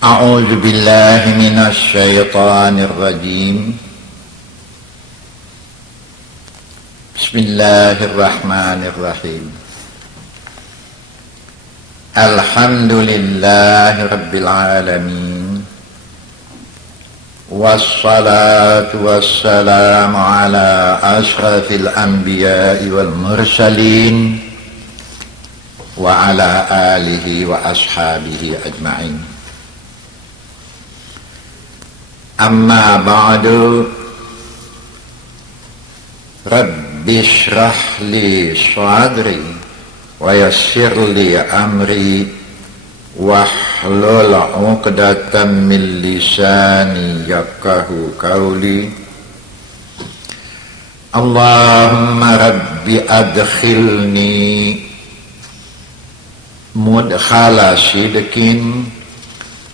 أعوذ بالله من الشيطان الرجيم. بسم الله الرحمن الرحيم. الحمد لله رب العالمين، والصلاة والسلام على أشرف الأنبياء والمرسلين وعلى آله وأصحابه أجمعين. Amma ba'du, Rabbi shrah li sadri wa yassir li amri wahlul 'uqdatam min lisani yafqahu qawli. Allahumma rabbi adkhilni mudkhala sidqin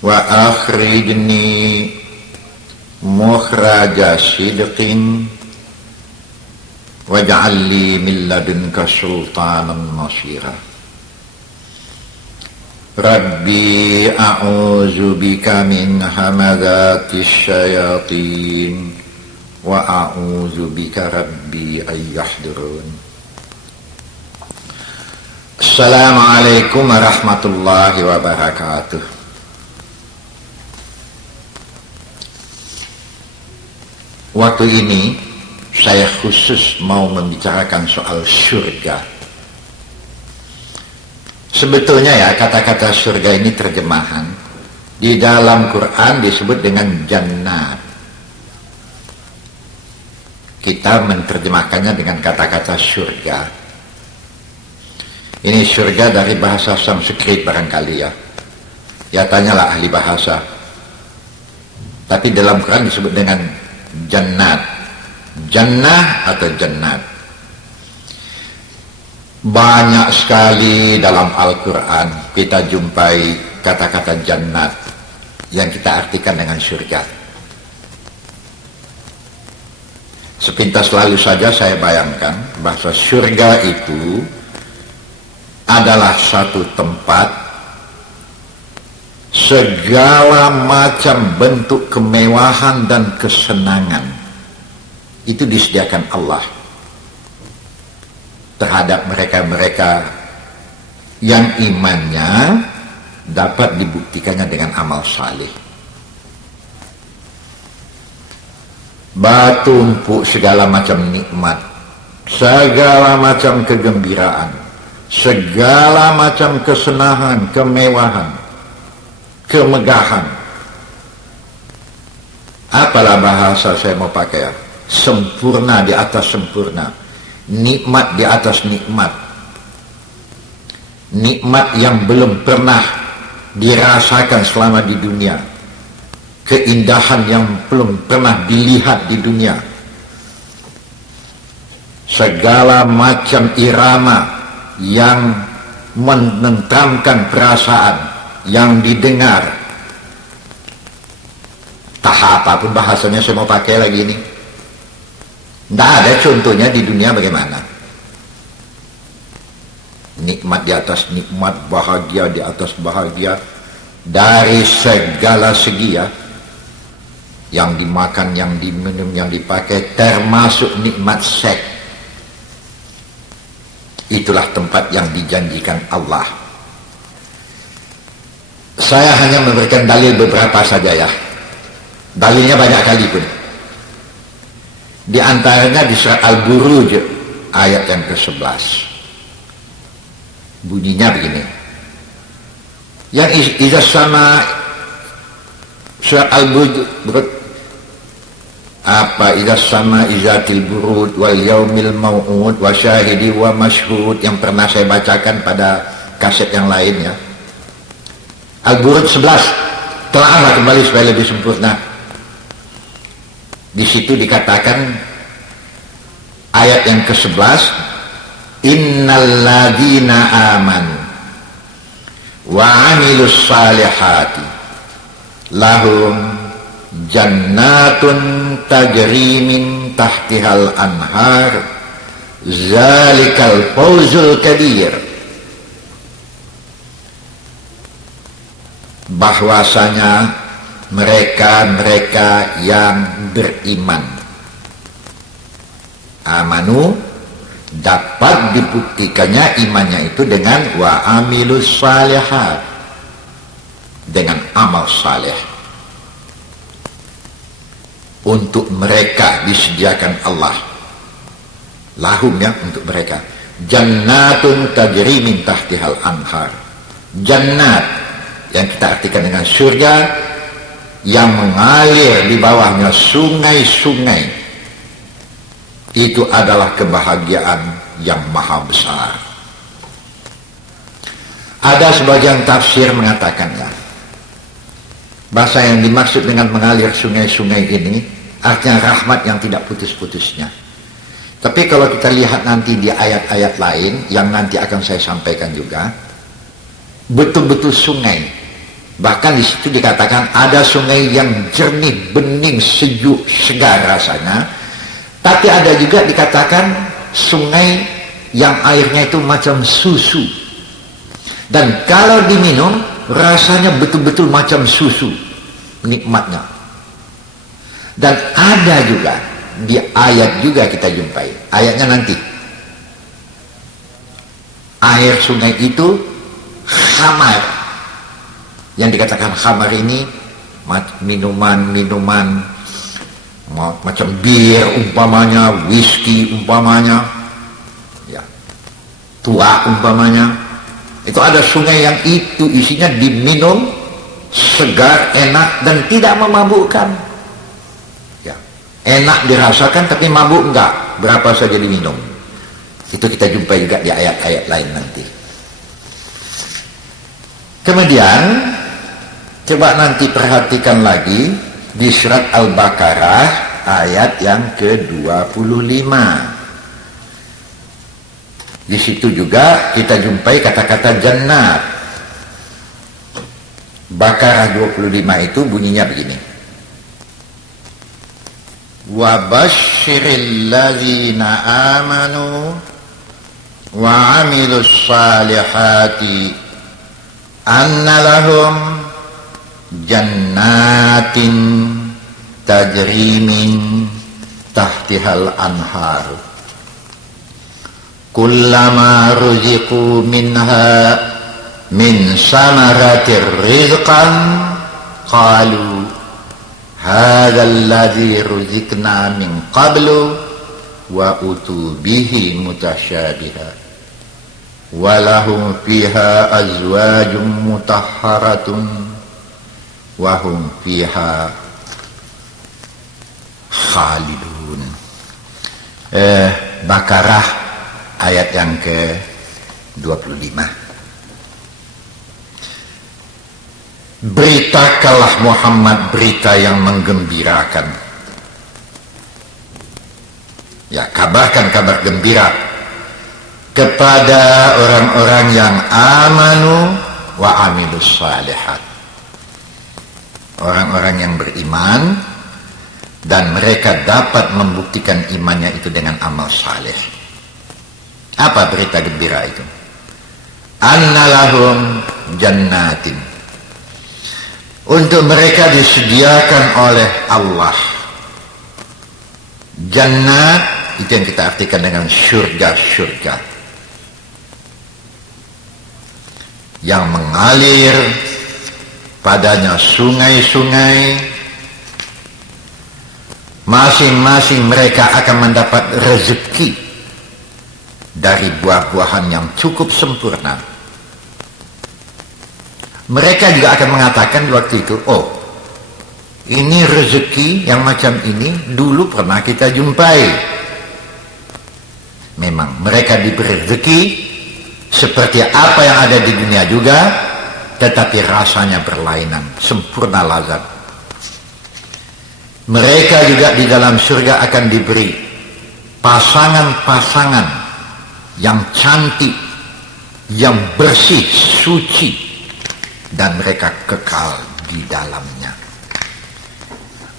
wa akhrijni mukhraja sidqin waj'al li min ladunka sultanan nasira. Rabbi a'udzu bika min hamadatis syayatin wa a'udzu bika rabbi ay yahdurun. Assalamualaikum warahmatullahi wabarakatuh. Waktu ini saya khusus mau membicarakan soal surga. Sebetulnya ya, kata-kata surga ini terjemahan. Di dalam Quran disebut dengan jannah. Kita menerjemahkannya dengan kata-kata surga. Ini surga dari bahasa Sanskrit barangkali ya. Ya tanyalah ahli bahasa. Tapi dalam Quran disebut dengan jannat, jannah atau jannat. Banyak sekali dalam Al-Quran kita jumpai kata-kata jannat yang kita artikan dengan surga. Sepintas lalu saja saya bayangkan bahwa surga itu adalah satu tempat segala macam bentuk kemewahan dan kesenangan itu disediakan Allah terhadap mereka-mereka yang imannya dapat dibuktikannya dengan amal saleh. Batumpuk segala macam nikmat, segala macam kegembiraan, segala macam kesenangan, kemewahan, kemegahan. Apalah bahasa saya mau pakai ya? Sempurna di atas sempurna, nikmat di atas nikmat, nikmat yang belum pernah dirasakan selama di dunia, keindahan yang belum pernah dilihat di dunia, segala macam irama yang menenteramkan perasaan yang didengar. Tahap apapun bahasanya saya mau pakai lagi ini, tidak ada contohnya di dunia bagaimana. Nikmat di atas nikmat, bahagia di atas bahagia, dari segala segi ya, yang dimakan, yang diminum, yang dipakai, termasuk nikmat seks. Itulah tempat yang dijanjikan Allah. Saya hanya memberikan dalil beberapa saja ya. Dalilnya banyak kali pun. Di antaranya di surat Al-Buruj ayat yang ke-11. Bunyinya begini. Yang izah sama surat Al-Buruj apa, izah sama izatil burud wal yaumil mau'ud wa syahidi wa mashhud, yang pernah saya bacakan pada kaset yang lain ya. Al-Buruj 11, telaahlah kembali supaya lebih sempurna. Di situ dikatakan ayat yang ke-11, innal ladzina amanu wa 'amilus salihati lahum jannatun tajri min tahtihal anhar zalikal fawzul kabir. bahwasanya mereka-mereka yang beriman, amanu, dapat dibuktikannya imannya itu dengan wa amilus salihat, dengan amal saleh. Untuk mereka disediakan Allah, lahum, ya, untuk mereka, jannatun tajri min tahtihal anhar. Jannat yang kita artikan dengan surga yang mengalir di bawahnya sungai-sungai. Itu adalah kebahagiaan yang maha besar. Ada sebagian tafsir mengatakannya, bahasa yang dimaksud dengan mengalir sungai-sungai ini artinya rahmat yang tidak putus-putusnya. Tapi kalau kita lihat nanti di ayat-ayat lain yang nanti akan saya sampaikan juga, betul-betul sungai. Bahkan di situ dikatakan ada sungai yang jernih, bening, sejuk, segar rasanya. Tapi ada juga dikatakan sungai yang airnya itu macam susu. Dan kalau diminum, rasanya betul-betul macam susu. Nikmatnya. Dan ada juga, di ayat juga kita jumpai. Ayatnya nanti. Air sungai itu khamar. Yang dikatakan khamar ini minuman-minuman macam bir umpamanya, whisky umpamanya, ya, tua umpamanya. Itu ada sungai yang itu isinya diminum, segar, enak, dan tidak memabukkan, ya, enak dirasakan tapi mabuk enggak, berapa saja diminum. Itu kita jumpai juga di ayat-ayat lain nanti. Kemudian coba nanti perhatikan lagi di surat Al-Baqarah ayat yang ke-25. Di situ juga kita jumpai kata-kata jannat. Baqarah 25 itu bunyinya begini. Wa basyiril ladzina amanu wa 'amilus salihati anna lahum jannatin tajri min tahtihal anhar kullama ruziqu minha min samaratir rizqan qalu hadzal ladzi ruziqna min qablu wa utu bihi mutasyabiha walahum fiha azwajum mutahharatun wahum fiha khalidun. Baqarah ayat yang ke-25. Beritakanlah Muhammad berita yang menggembirakan, ya, kabarkan kabar gembira kepada orang-orang yang amanu wa amilus salihat, orang-orang yang beriman dan mereka dapat membuktikan imannya itu dengan amal saleh. Apa berita gembira itu? Annalahum jannatin, untuk mereka disediakan oleh Allah jannat, itu yang kita artikan dengan surga-surga yang mengalir padanya sungai-sungai. Masing-masing mereka akan mendapat rezeki dari buah-buahan yang cukup sempurna. Mereka juga akan mengatakan waktu itu, oh, ini rezeki yang macam ini dulu pernah kita jumpai. Memang mereka diberi rezeki seperti apa yang ada di dunia juga, tetapi rasanya berlainan, sempurna lazat. Mereka juga di dalam surga akan diberi pasangan-pasangan yang cantik, yang bersih, suci, dan mereka kekal di dalamnya.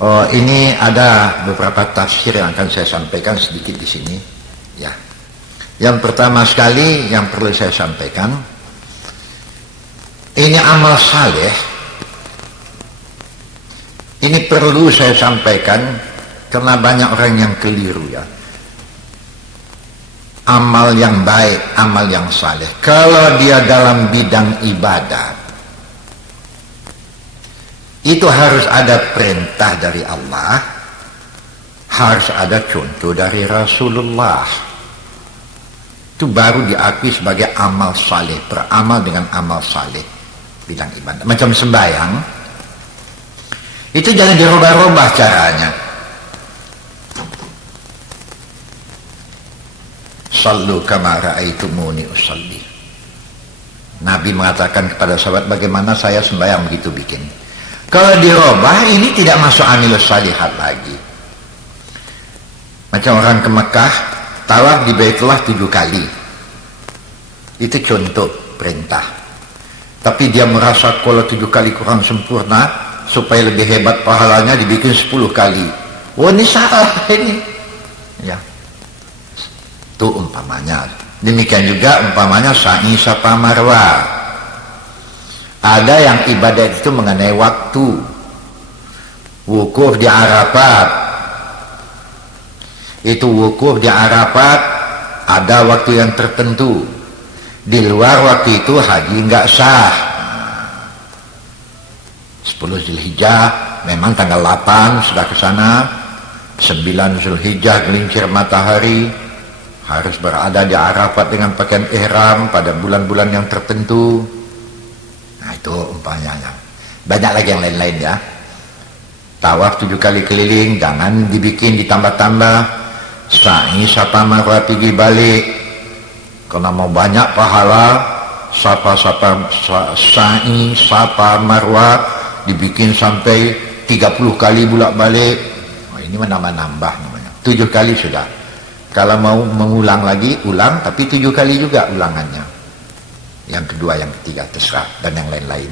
Oh, ini ada beberapa tafsir yang akan saya sampaikan sedikit di sini, ya. Yang pertama sekali yang perlu saya sampaikan, ini amal saleh Ini perlu saya sampaikan karena banyak orang yang keliru ya. Amal yang baik, amal yang saleh, kalau dia dalam bidang ibadat, itu harus ada perintah dari Allah, harus ada contoh dari Rasulullah. Itu baru diakui sebagai amal saleh, beramal dengan amal saleh bidang ibadat. Macam sembahyang, itu jangan dirubah-rubah caranya. Sallu kama ra'aitumuni usalli. Nabi mengatakan kepada sahabat, bagaimana saya sembahyang begitu bikin. Kalau dirubah, ini tidak masuk amilus salihat lagi. Macam orang ke Mekah, tawaf di Baitullah 7 kali. Itu contoh perintah. Tapi dia merasa kalau 7 kali kurang sempurna, supaya lebih hebat pahalanya dibikin 10 kali. Wah, ini salah ini. Ya. Itu umpamanya. Demikian juga umpamanya sa'i safa marwah. Ada yang ibadat itu mengenai waktu. Wukuf di Arafat. Itu wukuf di Arafat ada waktu yang tertentu. Di luar waktu itu haji enggak sah. 10 Zulhijjah memang tanggal 8 sudah ke sana. 9 Zulhijjah gelincir matahari. Harus berada di Arafat dengan pakaian ihram pada bulan-bulan yang tertentu. Nah, itu umpamanya. Banyak lagi yang lain-lain ya. Tawaf 7 kali keliling, jangan dibikin ditambah-tambah. Sa'i safa marwah pergi balik. Karena mau banyak pahala, sa'i safa marwah dibikin sampai 30 kali bolak-balik. Oh, ini menambah-nambah namanya. 7 kali sudah. Kalau mau mengulang lagi, ulang, tapi 7 kali juga ulangannya. Yang kedua, yang ketiga, terserah, dan yang lain-lain.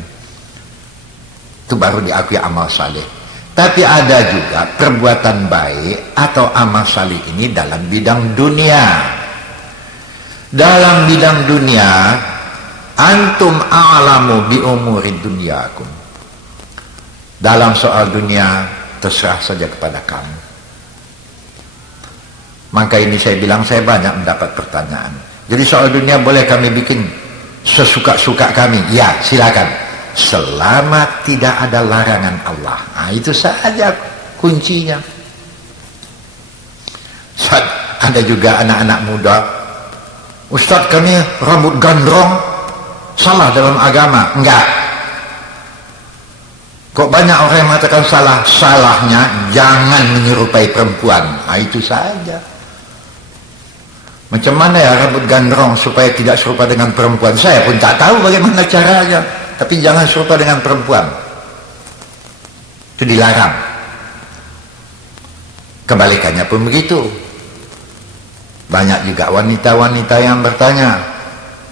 Itu baru diakui amal saleh. Tapi ada juga perbuatan baik atau amal saleh ini dalam bidang dunia. Dalam bidang dunia, antum a'lamu bi umuri dunyakum. Dalam soal dunia, terserah saja kepada kamu. Maka ini saya bilang, saya banyak mendapat pertanyaan. Jadi soal dunia boleh kami bikin sesuka-suka kami? Ya, silakan. Selama tidak ada larangan Allah. Nah, itu saja kuncinya. Ada juga anak-anak muda, Ustadz kami rambut gondrong, salah dalam agama? Enggak. Kok banyak orang yang mengatakan salah? Salahnya jangan menyerupai perempuan. Nah, itu saja. Macam mana ya rambut gondrong supaya tidak serupa dengan perempuan? Saya pun tak tahu bagaimana caranya. Tapi jangan serupa dengan perempuan. Itu dilarang. Kebalikannya pun begitu. Banyak juga wanita-wanita yang bertanya,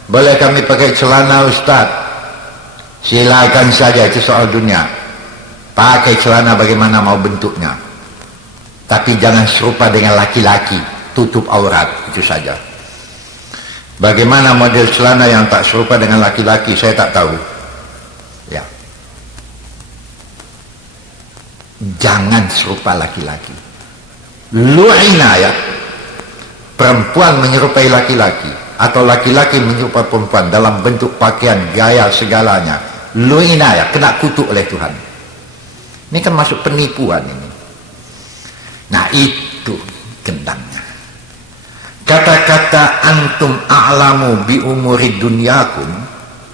boleh kami pakai celana Ustaz? Silakan saja, itu soal dunia. Pakai celana bagaimana mau bentuknya. Tapi jangan serupa dengan laki-laki. Tutup aurat, itu saja. Bagaimana model celana yang tak serupa dengan laki-laki, saya tak tahu. Ya. Jangan serupa laki-laki. Lu'ina ya. Perempuan menyerupai laki-laki atau laki-laki menyerupai perempuan dalam bentuk pakaian, gaya, segalanya. Lu'ina ya, kena kutuk oleh Tuhan. Ini kan masuk penipuan ini. Nah, itu gendangnya. Kata-kata antum a'lamu bi umuri dunyakum,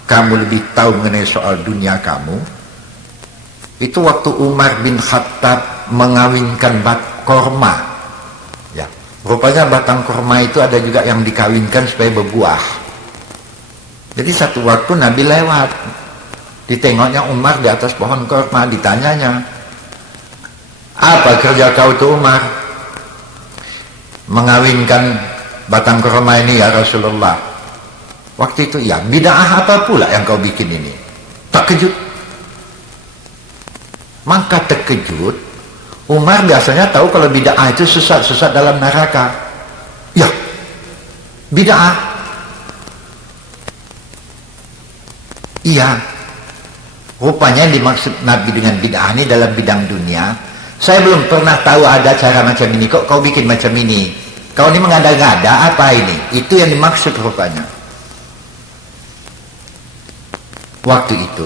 kamu lebih tahu mengenai soal dunia kamu, itu waktu Umar bin Khattab mengawinkan korma ya, rupanya batang korma itu ada juga yang dikawinkan supaya berbuah. Jadi satu waktu Nabi lewat, ditengoknya Umar di atas pohon korma, ditanyanya, apa kerja kau tuh Umar? Mengawinkan batang korma ini ya Rasulullah. Waktu itu ya, bid'ah apa pula yang kau bikin ini? Terkejut. Maka terkejut, Umar biasanya tahu kalau bid'ah itu sesat dalam neraka. Ya, bid'ah. Iya. Rupanya yang dimaksud Nabi dengan bid'ah ini dalam bidang dunia, saya belum pernah tahu ada cara macam ini, kok kau bikin macam ini, kau ini mengada-ngada apa ini, itu yang dimaksud rupanya waktu itu.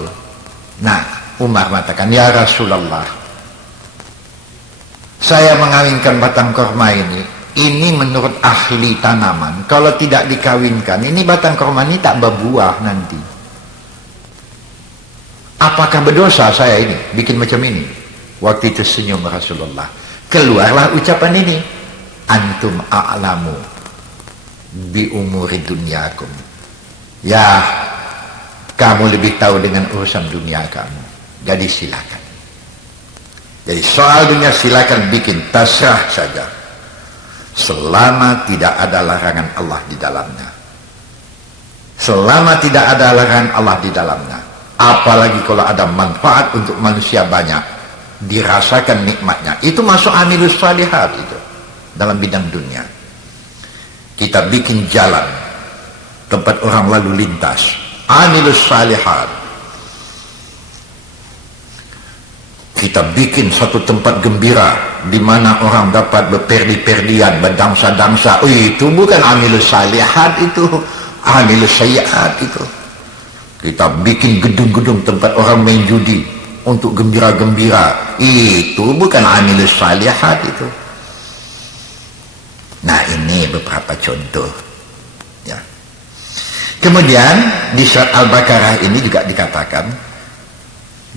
Nah, Umar mengatakan, ya Rasulullah, saya mengawinkan batang korma ini menurut ahli tanaman, kalau tidak dikawinkan, ini batang korma ini tak berbuah nanti. Apakah berdosa saya ini bikin macam ini? Waktu itu senyum Rasulullah. Keluarlah ucapan ini, antum a'lamu bi umuri dunyakum. Ya, kamu lebih tahu dengan urusan dunia kamu. Jadi silakan. Jadi soal dunia silakan bikin, terserah saja. Selama tidak ada larangan Allah di dalamnya. Selama tidak ada larangan Allah di dalamnya. Apalagi kalau ada manfaat untuk manusia banyak, dirasakan nikmatnya, itu masuk amilus salihat itu dalam bidang dunia. Kita bikin jalan tempat orang lalu lintas, amilus salihat. Kita bikin satu tempat gembira di mana orang dapat berperdi-perdian, berdangsa-dangsa. Itu bukan amilus salihat, itu amilus sayyiat itu. Kita bikin gedung-gedung tempat orang main judi untuk gembira-gembira, itu bukan amilus salihat itu. Nah, ini beberapa contoh ya. Kemudian di surat Al-Baqarah ini juga dikatakan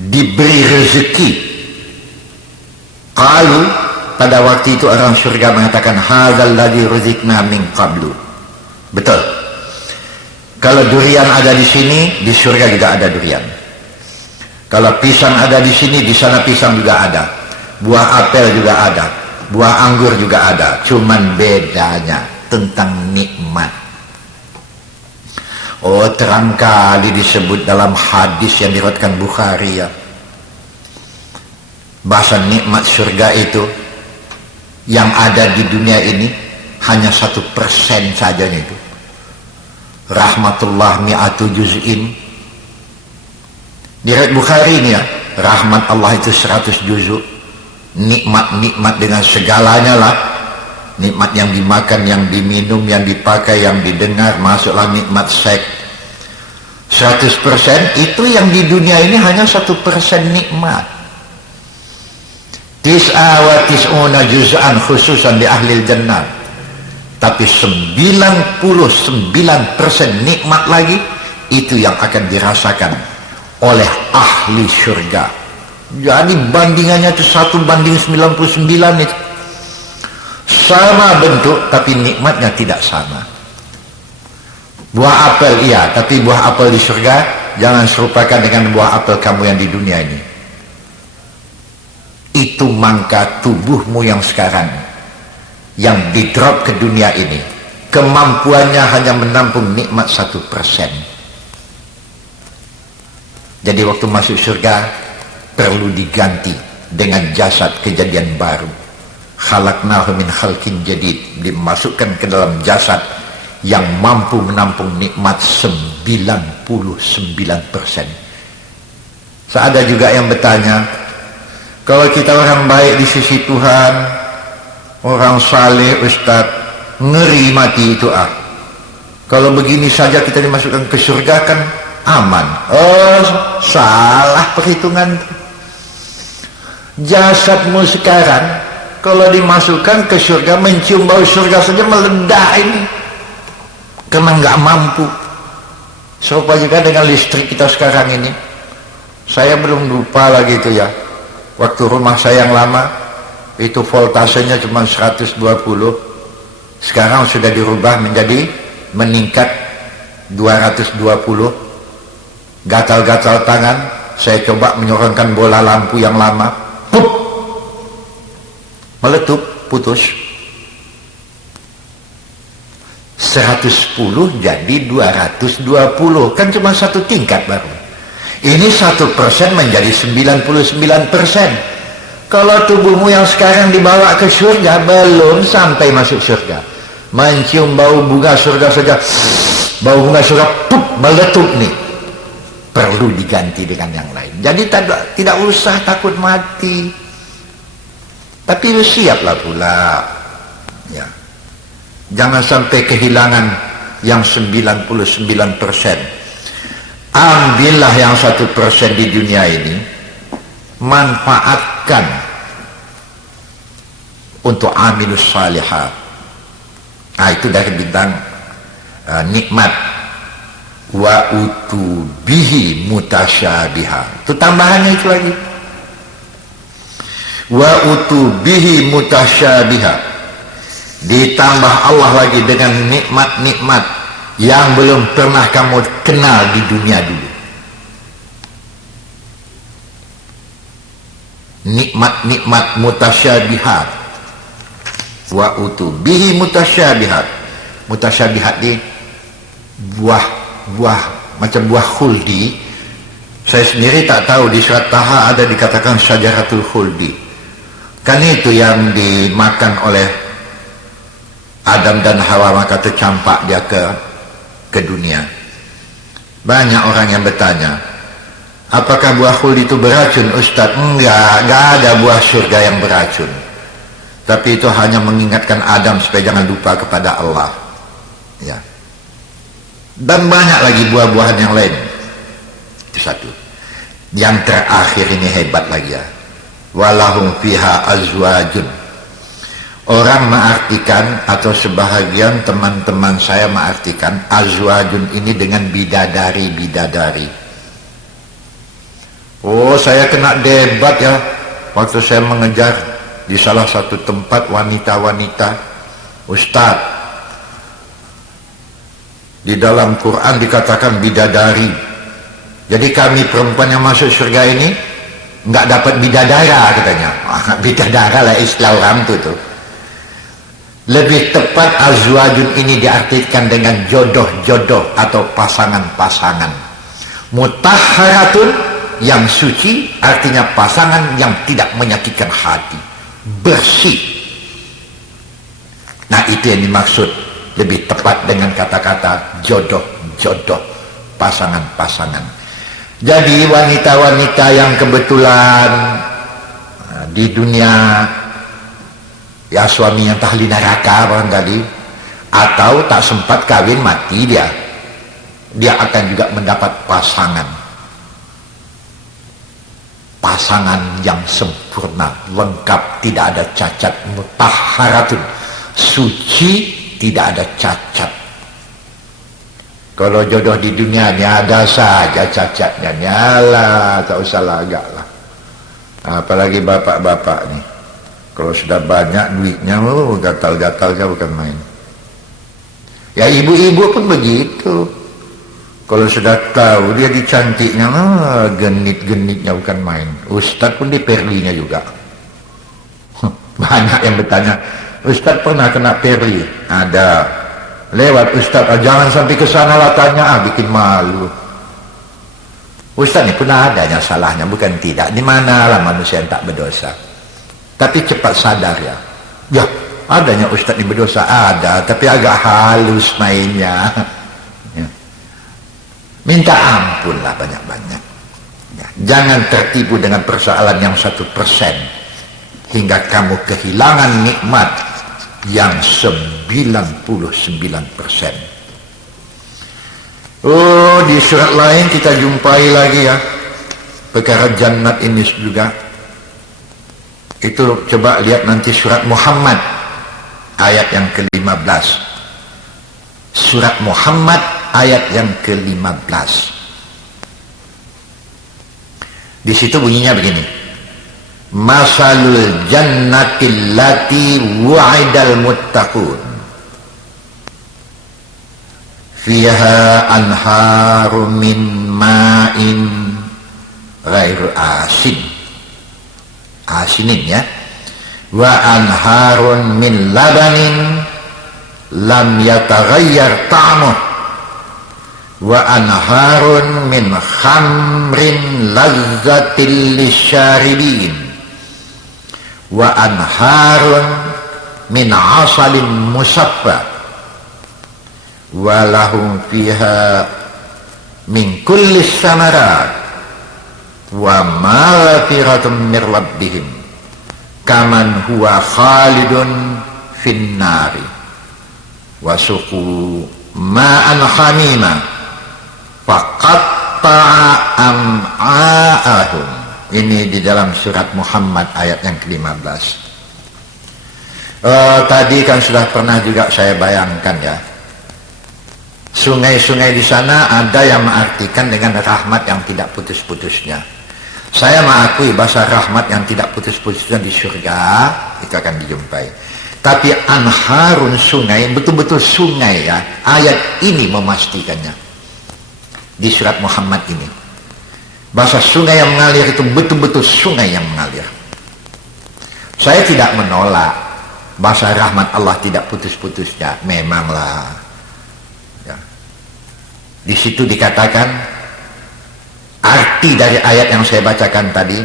diberi rezeki. Kalau pada waktu itu orang surga mengatakan hadzal ladzi ruzikna min qablu. Betul. Kalau durian ada di sini, di surga juga ada durian. Kalau pisang ada di sini, di sana pisang juga ada. Buah apel juga ada. Buah anggur juga ada. Cuman bedanya tentang nikmat. Oh, terang kali disebut dalam hadis yang diriwayatkan Bukhari ya. Bahasa nikmat surga itu yang ada di dunia ini hanya 1% saja itu. Rahmatullah mi'atu juz'in. Di riwayat Bukhari ini ya, rahmat Allah itu 100 juzuk. Nikmat-nikmat dengan segalanya lah. Nikmat yang dimakan, yang diminum, yang dipakai, yang didengar, masuklah nikmat seks. 100% itu yang di dunia ini hanya 1% nikmat. Tis'a wa tis'una juz'an khususan di ahli jannah. Tapi 99% nikmat lagi itu yang akan dirasakan oleh ahli surga. Jadi bandingannya itu 1:99 itu. Sama bentuk tapi nikmatnya tidak sama. Buah apel iya, tapi buah apel di surga jangan serupakan dengan buah apel kamu yang di dunia ini. Itu mangka tubuhmu yang sekarang yang di-drop ke dunia ini, kemampuannya hanya menampung nikmat 1%. Jadi waktu masuk surga perlu diganti dengan jasad kejadian baru. Khalaqnahu min khalqin jadid, dimasukkan ke dalam jasad yang mampu menampung nikmat 99%. Ada juga yang bertanya, kalau kita orang baik di sisi Tuhan, orang saleh, Ustaz, ngeri mati itu kalau begini saja kita dimasukkan ke surga kan aman. Oh, salah perhitungan. Jasadmu sekarang kalau dimasukkan ke surga, mencium bau surga saja meledak ini karena nggak mampu. Serupa juga dengan listrik kita sekarang ini. Saya belum lupa lagi itu ya, waktu rumah saya yang lama itu voltasenya cuma 120, sekarang sudah dirubah menjadi meningkat 220. Gatal-gatal tangan, saya coba menyorongkan bola lampu yang lama, pup, meletup, putus. 110 jadi 220, kan cuma satu tingkat baru. Ini 1% menjadi 99%. Kalau tubuhmu yang sekarang dibawa ke surga, belum sampai masuk surga, mencium bau bunga surga saja, bau bunga surga pup, meletup nih, perlu diganti dengan yang lain. Jadi tidak usah takut mati, tapi siaplah pula ya. Jangan sampai kehilangan yang 99%. Ambillah yang 1% di dunia ini, manfaatkan untuk amilus salihah. Nah, itu dari bintang nikmat. Wa utubihi mutasyabiha. Itu tambahannya itu lagi. Wa utubihi mutasyabiha. Ditambah Allah lagi dengan nikmat-nikmat yang belum pernah kamu kenal di dunia dulu. Nikmat-nikmat mutasyabihat. Wa utubihi mutasyabihat. Mutasyabihat di buah macam buah khuldi. Saya sendiri tak tahu di surat Taha ada dikatakan syajaratul khuldi. Kan itu yang dimakan oleh Adam dan Hawa, maka tercampak dia ke dunia. Banyak orang yang bertanya, apakah buah khuldi itu beracun, Ustaz? Enggak ada buah surga yang beracun. Tapi itu hanya mengingatkan Adam supaya jangan lupa kepada Allah. Ya. Dan banyak lagi buah-buahan yang lain. Itu satu. Yang terakhir ini hebat lagi ya. Walahum fiha azwajun. Orang mengartikan, atau sebahagian teman-teman saya mengartikan azwajun ini dengan bidadari. Oh, saya kena debat ya waktu saya mengejar di salah satu tempat wanita-wanita. Ustaz, di dalam Quran dikatakan bidadari. Jadi kami perempuan yang masuk surga ini nggak dapat bidadara katanya. Bidadara lah istilah orang tuh. Lebih tepat azwajun ini diartikan dengan jodoh-jodoh atau pasangan-pasangan. Mutahharatun yang suci, artinya pasangan yang tidak menyakitkan hati, bersih. Nah, itu yang dimaksud lebih tepat dengan kata-kata jodoh-jodoh, pasangan-pasangan. Jadi wanita-wanita yang kebetulan di dunia ya suami yang tahli neraka barangkali, atau tak sempat kawin mati dia akan juga mendapat pasangan yang sempurna, lengkap, tidak ada cacat, mutahharatun, suci, tidak ada cacat. Kalau jodoh di dunia ini ada saja cacatnya, nyala, tak usah lagak lah. Apalagi bapak-bapak nih, kalau sudah banyak duitnya, gatal-gatalnya bukan main. Ya ibu-ibu pun begitu. Kalau sudah tahu dia dicantiknya, genit-genitnya bukan main. Ustadz pun di perlinya juga. Banyak yang bertanya, Ustadz pernah kena perli? Ada. Lewat Ustadz, jangan sampai ke sana lah tanya, bikin malu. Ustadz ini pun adanya salahnya, bukan tidak. Di mana lah manusia yang tak berdosa. Tapi cepat sadar ya. Ya, adanya Ustadz yang berdosa ada, tapi agak halus mainnya. Ya. Minta ampun lah banyak-banyak. Ya. Jangan tertipu dengan persoalan yang 1%, hingga kamu kehilangan nikmat yang 99%. Oh, di surat lain kita jumpai lagi ya perkara jannat ini juga. Itu coba lihat nanti surat Muhammad ayat yang ke-15. Surat Muhammad ayat yang ke-15. Di situ bunyinya begini. Masalul jannatil lati wa'idal muttaqun. Fiha anharu min ma'in ghairu asin. Asinin ya. Wa anharun min labanin lam yataghayyar ta'muh wa anharun min khamrin lazzatil lisyaribin wa anharun min asalin musaffa wa lahum fiha min kulli samarat wa maghfiratun mir rabbihim kaman huwa khalidun finnari wasuku ma'an hamima faqatta'a am'a'ahum. Ini di dalam surat Muhammad ayat yang ke-15. Tadi kan sudah pernah juga saya bayangkan ya, sungai-sungai di sana ada yang mengartikan dengan rahmat yang tidak putus-putusnya. Saya mengakui bahasa rahmat yang tidak putus-putusnya di surga itu akan dijumpai. Tapi anharun, sungai, betul-betul sungai ya. Ayat ini memastikannya. Di surat Muhammad ini. Bahasa sungai yang mengalir itu betul-betul sungai yang mengalir. Saya tidak menolak bahasa rahmat Allah tidak putus-putusnya. Memanglah. Ya. Di situ dikatakan arti dari ayat yang saya bacakan tadi,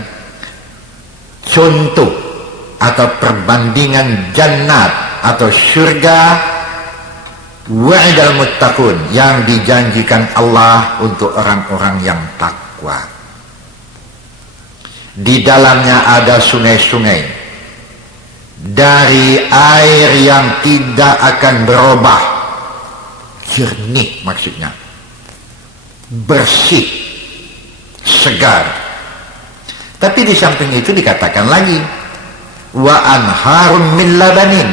contoh atau perbandingan jannat atau surga wa'idal muttaqun yang dijanjikan Allah untuk orang-orang yang takwa. Di dalamnya ada sungai-sungai dari air yang tidak akan berubah, jernih maksudnya, bersih, segar. Tapi di samping itu dikatakan lagi wa anharun min labanin,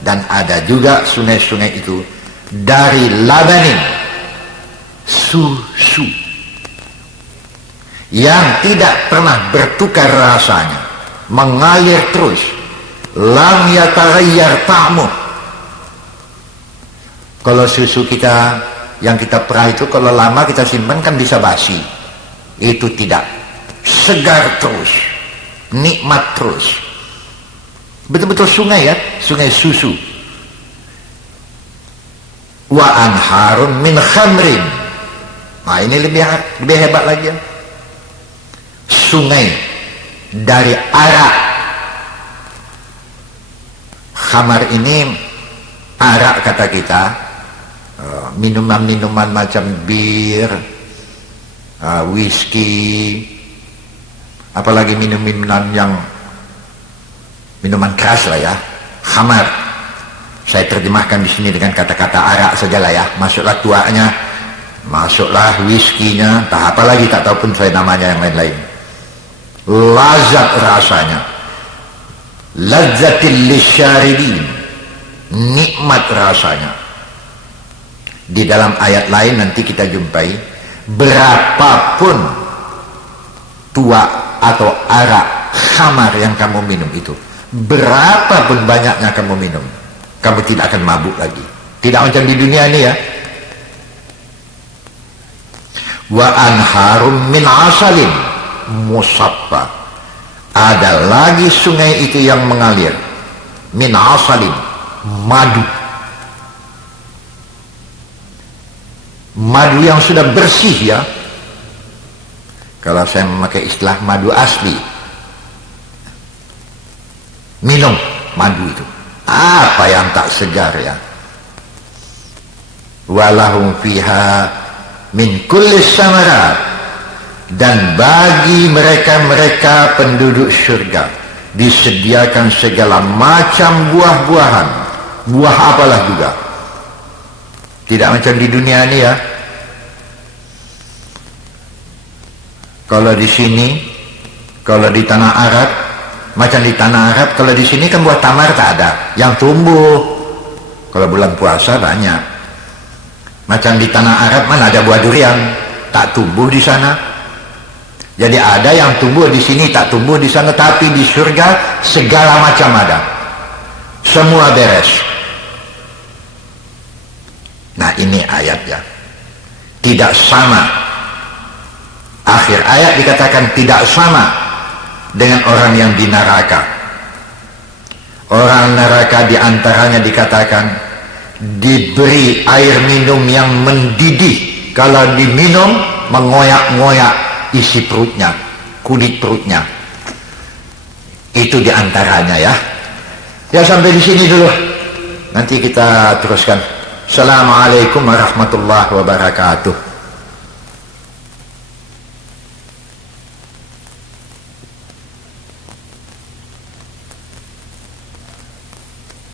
dan ada juga sungai-sungai itu dari labanin, susu yang tidak pernah bertukar rasanya, mengalir terus, lam yataghayyar ta'muh. Kalau susu kita yang kita perah itu kalau lama kita simpan kan bisa basi, itu tidak, segar terus, nikmat terus, betul-betul sungai ya, sungai susu. Wa anharun min khamrin, nah ini lebih hebat lagi ya, sungai dari arak. Khamar ini arak kata kita, minuman-minuman macam bir, whisky, apalagi minuman yang minuman keras lah ya, khamar. Saya terjemahkan di sini dengan kata-kata arak sajalah ya. Masuklah tuaknya, masuklah whisky-nya, entah apa lagi tak tahu pun saya namanya yang lain-lain. Lazat rasanya, lazzatil lisyaridin, nikmat rasanya. Di dalam ayat lain nanti kita jumpai, berapapun tua atau arak khamar yang kamu minum itu, berapapun banyaknya kamu minum, kamu tidak akan mabuk lagi. Tidak macam di dunia ini ya. Wa anharum min asalin musaffa, ada lagi sungai itu yang mengalir min asalin, madu, madu yang sudah bersih ya. Kalau saya memakai istilah madu asli, minum madu itu, apa yang tak segar ya. Walahum fiha min kulli samarat, dan bagi mereka-mereka penduduk surga disediakan segala macam buah-buahan, buah apalah juga. Tidak macam di dunia ini ya. Kalau di sini, kalau di tanah Arab, macam di tanah Arab, kalau di sini kan buah tamar tak ada yang tumbuh. Kalau bulan puasa banyak. Macam di tanah Arab mana ada buah durian, tak tumbuh di sana. Jadi ada yang tumbuh di sini tak tumbuh di sana, tapi di surga segala macam ada, semua beres. Nah ini ayat ya, tidak sama. Akhir ayat dikatakan tidak sama dengan orang yang di neraka. Orang neraka diantaranya dikatakan diberi air minum yang mendidih, kalau diminum mengoyak-ngoyak isi perutnya, kulit perutnya. Itu diantaranya ya. Ya sampai di sini dulu. Nanti kita teruskan. Assalamualaikum warahmatullahi wabarakatuh.